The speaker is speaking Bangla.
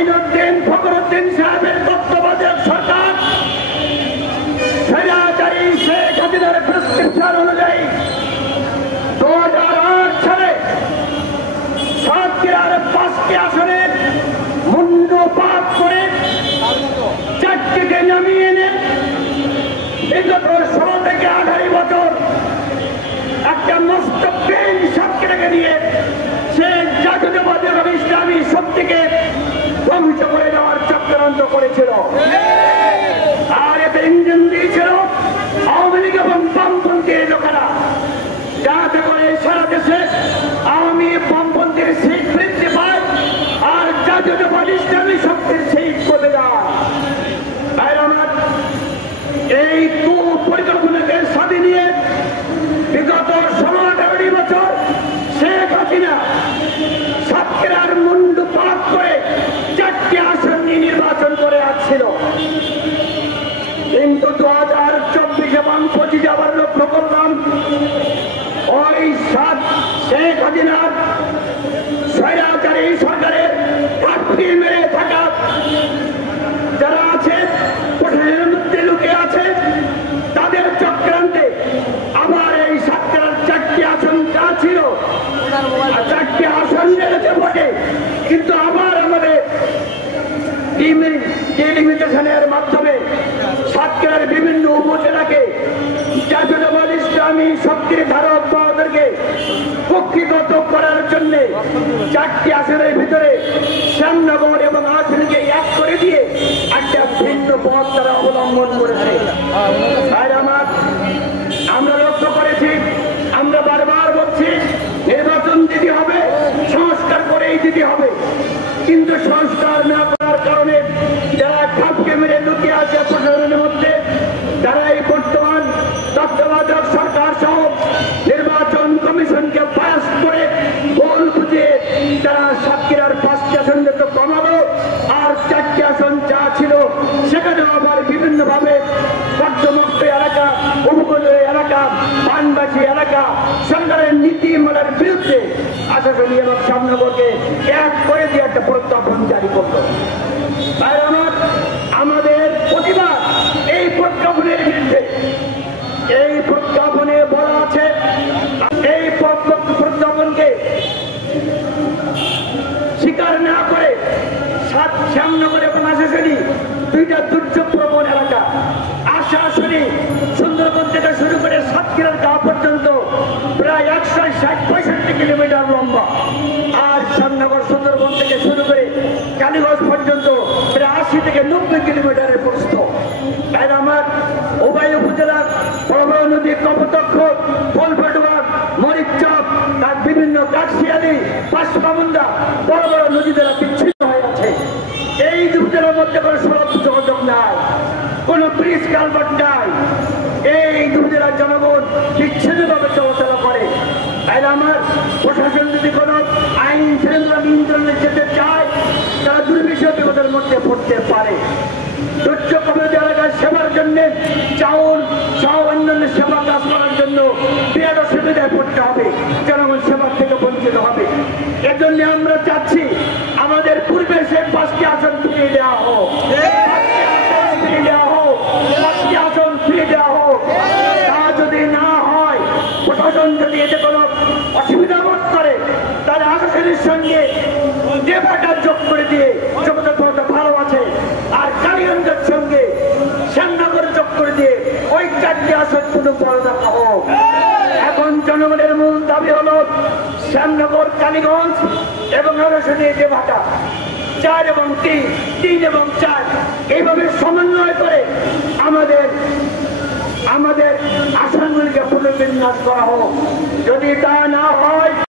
মাইনুদ্দিন ফখরুদ্দিন সাহেবের তত্ত্বাবধায়ক সরকার স্বৈরাচারী শেখ হাসিনার প্রেসক্রিপশন অনুযায়ী 2008 সালে সাতক্ষীরার 5টি আসনে মুন্ডুপাত করে 4টিকে নামিয়ে এনে বিগত 16 থেকে 18 বছর একটা মস্ত পেন সাতক্ষীরাকে নিয়ে সে জাতীয়তাবাদী এবং ইসলামী শক্তিকে ধ্বংস করে দেওয়ার চক্রান্ত করেছিল। আর এতে ইঞ্জিন দিয়েছিল আওয়ামী লীগ এবং বামপন্থী লোকেরা, যাতে করে সারা দেশে আওয়ামী বামপন্থীর সিট বৃদ্ধি পায় আর জাতীয়তাবাদী ইসলামী শক্তির সিট কমে যায়। তাই আমার এই পরিকল্পনাকে সাথে নিয়ে বিগত 16-18 বছর শেখ হাসিনা সাতক্ষীরার মুন্ডুপাত করে 4টি আসন নিয়ে নির্বাচন করে আসছিল। কিন্তু 2024 এবং 25 আবার লক্ষ্য করলাম ওই শেখ হাসিনার স্বৈরাচারী সরকারের ঘাটতি মেরে থাকা যারা আছে, প্রশাসনের মধ্যে লুকে আছে, তাদের চক্রান্তে আবার এই সাতক্ষীরার 4টি আসন যা ছিল 4টি আসন নিয়েছে বটে, কিন্তু আবার আমাদের ডিলিমিটেশনের মাধ্যমে সাতক্ষীরার বিভিন্ন উপজেলাকে জাতীয়তাবাদী ইসলামী শক্তির ধারক বাহকদেরকে কক্ষিগত করার জন্য 4টি আসনের ভিতরে শ্যামনগর এবং আশুলিকে এক করে দিয়ে একটা ভিন্ন পথ তারা অবলম্বন করেছে। আর আমরা লক্ষ্য করেছি, আমরা বারবার বলছি নির্বাচন দিতে হবে, সংস্কার করেই দিতে হবে, কিন্তু সংস্কার না করার কারণে যারা খাপকে মেরে লুকিয়ে আছে প্রশাসনের মধ্যে, তারা এই বর্তমান তত্ত্বাবধায়ক সরকার সহ নির্বাচন কমিশনকে পাস করে ভুল বুঝিয়ে তারা সাতক্ষীরার 5টি আসন যত কমালো আর 4টি আসন যা ছিল সেখানে আবার বিভিন্ন ভাবে পর্যমুক্ত এলাকা, উপকূলীয় এলাকা, বানবাসী এলাকা সরকারের নীতিমালার বিরুদ্ধে আশাসনী এবং শ্যামনগরকে এক করে দিয়ে একটা প্রজ্ঞাপন জারি করল। তাই আমাদের প্রতিবাদ এই প্রজ্ঞাপনের বিরুদ্ধে। এই প্রজ্ঞাপনে বলা আছে এই প্রজ্ঞাপনকে স্বীকার না করে শ্যামনগর এবং আশাশুনি 2টা দুর্যোগ প্রবণ এলাকা, আশাশুনি সুন্দরবন থেকে শুরু করে সাতক্ষীরার গা পর্যন্ত প্রায় 160-65 কিলোমিটার লম্বা, আর শ্যামনগর সুন্দরবন থেকে শুরু করে কালীগঞ্জ পর্যন্ত প্রায় 80 থেকে 90 কিলোমিটারের প্রস্থ। তাই আমার উভয় উপজেলার বড় বড় নদী কপোতাক্ষ, ফলফাটুয়া, মরিচপ, তার বিভিন্ন কাঠশিয়ালি, পাঁচপামুন্দা বড় বড় নদী দ্বারা বিচ্ছিন্ন হয়ে আছে। এই উপজেলার মধ্যে কোনো সড়ক যোগাযোগ নাই, কোনো ব্রিজ কালভার্ট নাই। এই উপজেলার জনগণ বিচ্ছিন্নভাবে চলাচল করে। তাই আমার প্রশাসন যদি কোনো আইন শৃঙ্খলা নিয়ন্ত্রণে যেতে চায়, তারা দুর্বিষহ বিপদের মধ্যে পড়তে পারে। দুর্যোগ কবলিত এলাকায় সেবার জন্য চাউল সহ অন্যান্য সেবা কাজ করার জন্য বিরাট অসুবিধায় পড়তে হবে, জনগণ সেবার থেকে বঞ্চিত হবে। এজন্য আমরা চাচ্ছি আমাদের পূর্বে সে 5টি আসন ফিরিয়ে দেওয়া হোক, 5টি আসন ফিরিয়ে দেওয়া হোক। তা যদি না হয়, প্রশাসন যদি এতে কোনো অসুবিধা বোধ করে, তাহলে আশাশুনির সঙ্গে দেবাটা যোগ করে দিয়ে যোগাযোগ ভালো আছে, আর কালীগঞ্জের সঙ্গে শ্যামনগর যোগ করে দিয়ে ওই 4টি আসন পুনঃ হোক। এখন জনগণের মূল দাবি হল শ্যামনগর, কালীগঞ্জ এবং আশাশুনি দেবাটা 4 এবং 3 এবং 4 এইভাবে সমন্বয় করে আমাদের আসনগুলিকে পুনর্বিন্যাস করা হোক। যদি তা না হয়